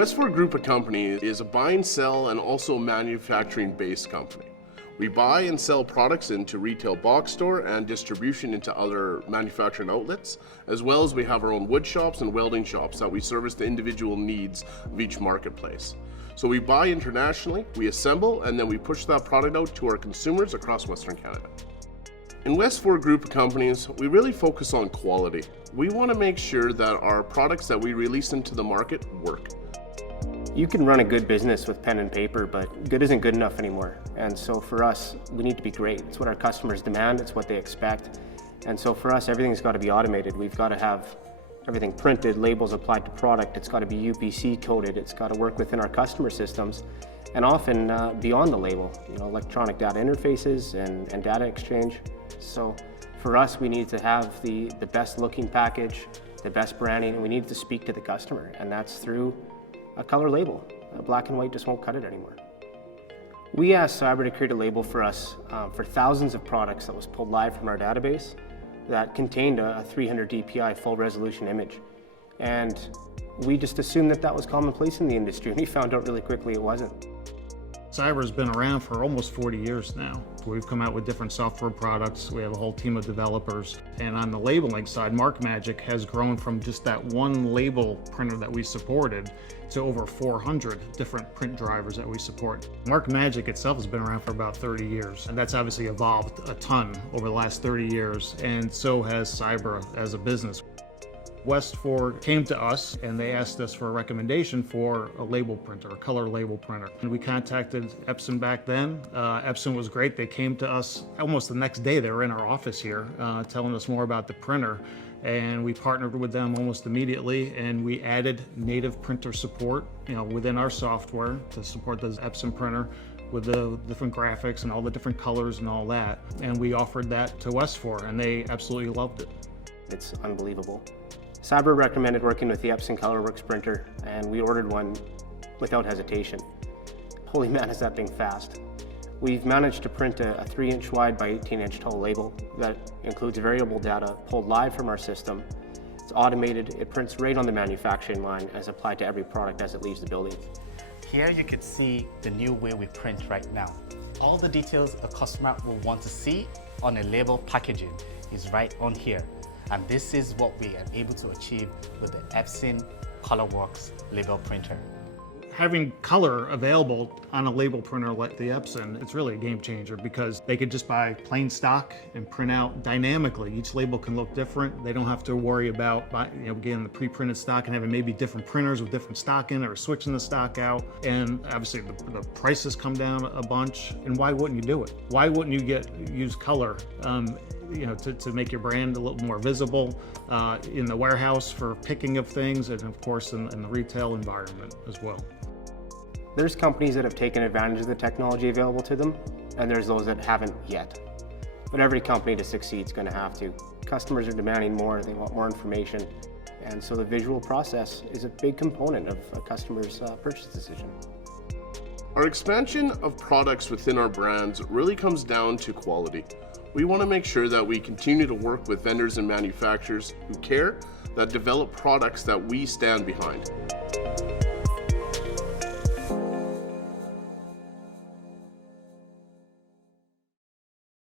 Westford Group of Companies is a buy and sell and also manufacturing-based company. We buy and sell products into retail box store and distribution into other manufacturing outlets, as well as we have our own wood shops and welding shops that we service the individual needs of each marketplace. So we buy internationally, we assemble, and then we push that product out to our consumers across Western Canada. In Westford Group of Companies, we really focus on quality. We want to make sure that our products that we release into the market work. You can run a good business with pen and paper, but good isn't good enough anymore. And so for us, we need to be great. It's what our customers demand, it's what they expect. And so for us, everything's got to be automated. We've got to have everything printed, labels applied to product. It's got to be UPC coded. It's got to work within our customer systems, and often beyond the label, electronic data interfaces and data exchange. So for us, we need to have the best looking package, the best branding, and we need to speak to the customer, and that's through a color label. Black and white just won't cut it anymore. We asked Cyber to create a label for us for thousands of products that was pulled live from our database that contained a 300 dpi full resolution image. And we just assumed that was commonplace in the industry, and we found out really quickly it wasn't. Cyber's been around for almost 40 years now. We've come out with different software products. We have a whole team of developers. And on the labeling side, MarkMagic has grown from just that one label printer that we supported to over 400 different print drivers that we support. MarkMagic itself has been around for about 30 years, and that's obviously evolved a ton over the last 30 years, and so has Cyber as a business. Westford came to us and they asked us for a recommendation for a label printer, a color label printer. And we contacted Epson back then. Epson was great. They came to us almost the next day. They were in our office here telling us more about the printer. And we partnered with them almost immediately, and we added native printer support within our software to support the Epson printer with the different graphics and all the different colors and all that. And we offered that to Westford, and they absolutely loved it. It's unbelievable. Cyber recommended working with the Epson ColorWorks printer, and we ordered one without hesitation. Holy man, is that thing fast. We've managed to print a 3-inch wide by 18-inch tall label that includes variable data pulled live from our system. It's automated, it prints right on the manufacturing line as applied to every product as it leaves the building. Here you can see the new way we print right now. All the details a customer will want to see on a label packaging is right on here. And this is what we are able to achieve with the Epson ColorWorks label printer. Having color available on a label printer like the Epson, it's really a game changer because they could just buy plain stock and print out dynamically. Each label can look different. They don't have to worry about getting the pre-printed stock and having maybe different printers with different stock in it or switching the stock out. And obviously the prices come down a bunch. And why wouldn't you do it? Why wouldn't you use color? To make your brand a little more visible in the warehouse for picking of things, and of course in the retail environment as well. There's companies that have taken advantage of the technology available to them, and there's those that haven't yet. But every company to succeed is going to have to. Customers are demanding more, they want more information, and so the visual process is a big component of a customer's purchase decision. Our expansion of products within our brands really comes down to quality. We want to make sure that we continue to work with vendors and manufacturers who care, that develop products that we stand behind.